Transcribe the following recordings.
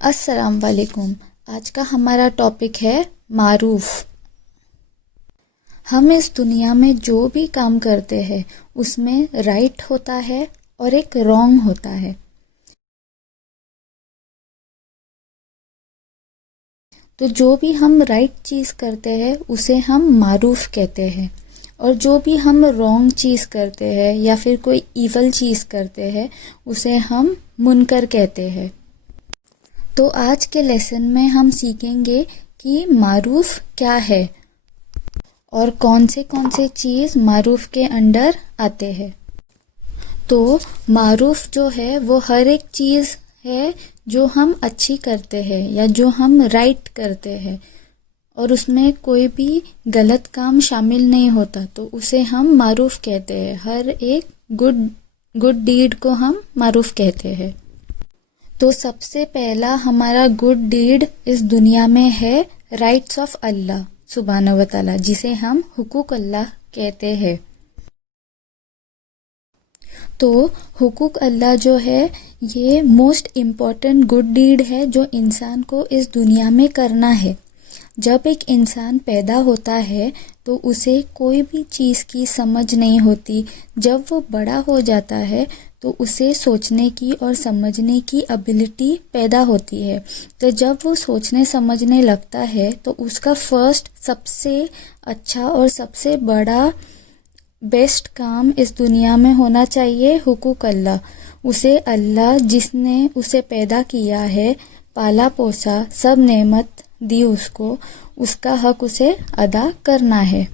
السلام علیکم۔ آج کا ہمارا ٹاپک ہے معروف۔ ہم اس دنیا میں جو بھی کام کرتے ہیں اس میں رائٹ ہوتا ہے اور ایک رانگ ہوتا ہے۔ تو جو بھی ہم رائٹ چیز کرتے ہیں اسے ہم معروف کہتے ہیں، اور جو بھی ہم رانگ چیز کرتے ہیں یا پھر کوئی ایول چیز کرتے ہیں اسے ہم منکر کہتے ہیں۔ تو آج کے لیسن میں ہم سیکھیں گے کہ معروف کیا ہے اور کون سے چیز معروف کے انڈر آتے ہیں۔ تو معروف جو ہے وہ ہر ایک چیز ہے جو ہم اچھی کرتے ہیں یا جو ہم رائٹ کرتے ہیں، اور اس میں کوئی بھی غلط کام شامل نہیں ہوتا، تو اسے ہم معروف کہتے ہیں۔ ہر ایک گڈ ڈیڈ کو ہم معروف کہتے ہیں۔ تو سب سے پہلا ہمارا گڈ ڈیڈ اس دنیا میں ہے رائٹس آف اللہ سبحانہ و تعالی، جسے ہم حقوق اللہ کہتے ہیں۔ تو حقوق اللہ جو ہے یہ موسٹ امپورٹنٹ گڈ ڈیڈ ہے جو انسان کو اس دنیا میں کرنا ہے۔ جب ایک انسان پیدا ہوتا ہے تو اسے کوئی بھی چیز کی سمجھ نہیں ہوتی۔ جب وہ بڑا ہو جاتا ہے تو اسے سوچنے کی اور سمجھنے کی ابیلٹی پیدا ہوتی ہے۔ تو جب وہ سوچنے سمجھنے لگتا ہے تو اس کا فرسٹ سب سے اچھا اور سب سے بڑا بیسٹ کام اس دنیا میں ہونا چاہیے حقوق اللہ۔ اسے اللہ جس نے اسے پیدا کیا ہے، پالا پوسا، سب نعمت دی اس کا حق اسے ادا کرنا ہے۔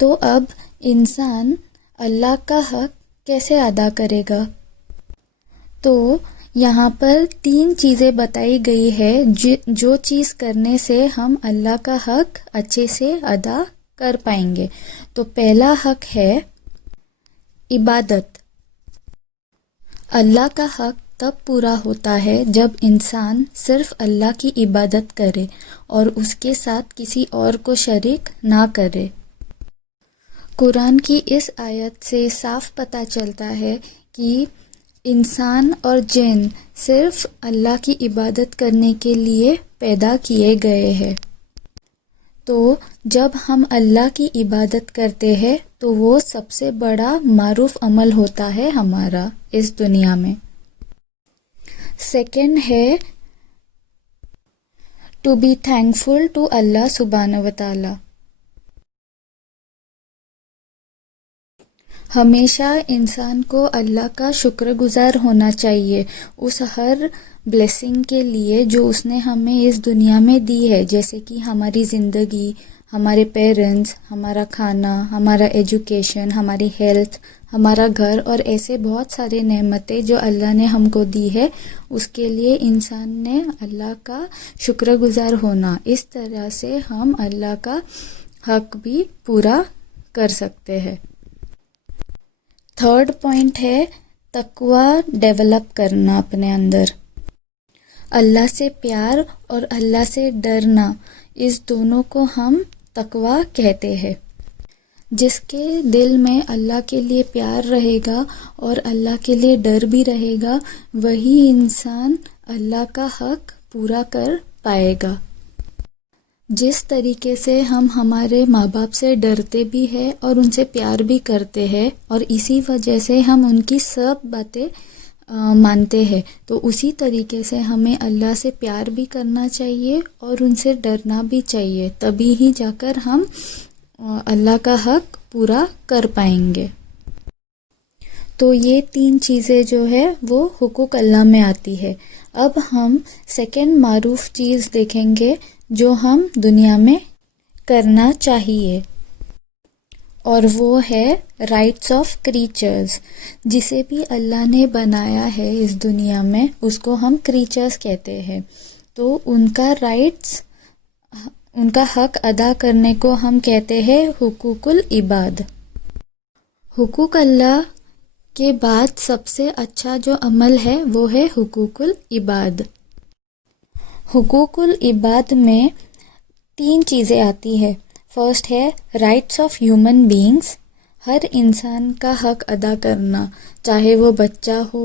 تو اب انسان اللہ کا حق کیسے ادا کرے گا؟ تو یہاں پر 3 چیزیں بتائی گئی ہے جو چیز کرنے سے ہم اللہ کا حق اچھے سے ادا کر پائیں گے۔ تو پہلا حق ہے عبادت۔ اللہ کا حق تب پورا ہوتا ہے جب انسان صرف اللہ کی عبادت کرے اور اس کے ساتھ کسی اور کو شریک نہ کرے۔ قرآن کی اس آیت سے صاف پتہ چلتا ہے کہ انسان اور جن صرف اللہ کی عبادت کرنے کے لیے پیدا کیے گئے ہیں۔ تو جب ہم اللہ کی عبادت کرتے ہیں تو وہ سب سے بڑا معروف عمل ہوتا ہے ہمارا اس دنیا میں۔ سیکنڈ ہے ٹو بی تھینکفل ٹو اللہ سبحانہ و تعالی۔ ہمیشہ انسان کو اللہ کا شکر گزار ہونا چاہیے اس ہر بلیسنگ کے لیے جو اس نے ہمیں اس دنیا میں دی ہے، جیسے کہ ہماری زندگی، ہمارے پیرنٹس، ہمارا کھانا، ہمارا ایجوکیشن، ہماری ہیلتھ، ہمارا گھر، اور ایسے بہت سارے نعمتیں جو اللہ نے ہم کو دی ہے۔ اس کے لیے انسان نے اللہ کا شکر گزار ہونا۔ اس طرح سے ہم اللہ کا حق بھی پورا کر سکتے ہیں۔ تھرڈ پوائنٹ ہے تقوی ڈیولپ کرنا اپنے اندر۔ اللہ سے پیار اور اللہ سے ڈرنا، اس دونوں کو ہم تقوی کہتے ہیں۔ جس کے دل میں اللہ کے لیے پیار رہے گا اور اللہ کے لیے ڈر بھی رہے گا، وہی انسان اللہ کا حق پورا کر پائے گا۔ جس طریقے سے ہم ہمارے ماں باپ سے ڈرتے بھی ہیں اور ان سے پیار بھی کرتے ہیں، اور اسی وجہ سے ہم ان کی سب باتیں مانتے ہیں، تو اسی طریقے سے ہمیں اللہ سے پیار بھی کرنا چاہیے اور ان سے ڈرنا بھی چاہیے، تبھی ہی جا کر ہم اللہ کا حق پورا کر پائیں گے۔ تو یہ 3 چیزیں جو ہے وہ حقوق اللہ میں آتی ہے۔ اب ہم سیکنڈ معروف چیز دیکھیں گے جو ہم دنیا میں کرنا چاہیے، اور وہ ہے رائٹس آف کریچرز۔ جسے بھی اللہ نے بنایا ہے اس دنیا میں اس کو ہم کریچرز کہتے ہیں۔ تو ان کا رائٹس، ان کا حق ادا کرنے کو ہم کہتے ہیں حقوق العباد۔ حقوق اللہ کے بعد سب سے اچھا جو عمل ہے وہ ہے حقوق العباد۔ حقوق العباد میں 3 چیزیں آتی ہے۔ فرسٹ ہے رائٹس آف ہیومن بینگز، ہر انسان کا حق ادا کرنا، چاہے وہ بچہ ہو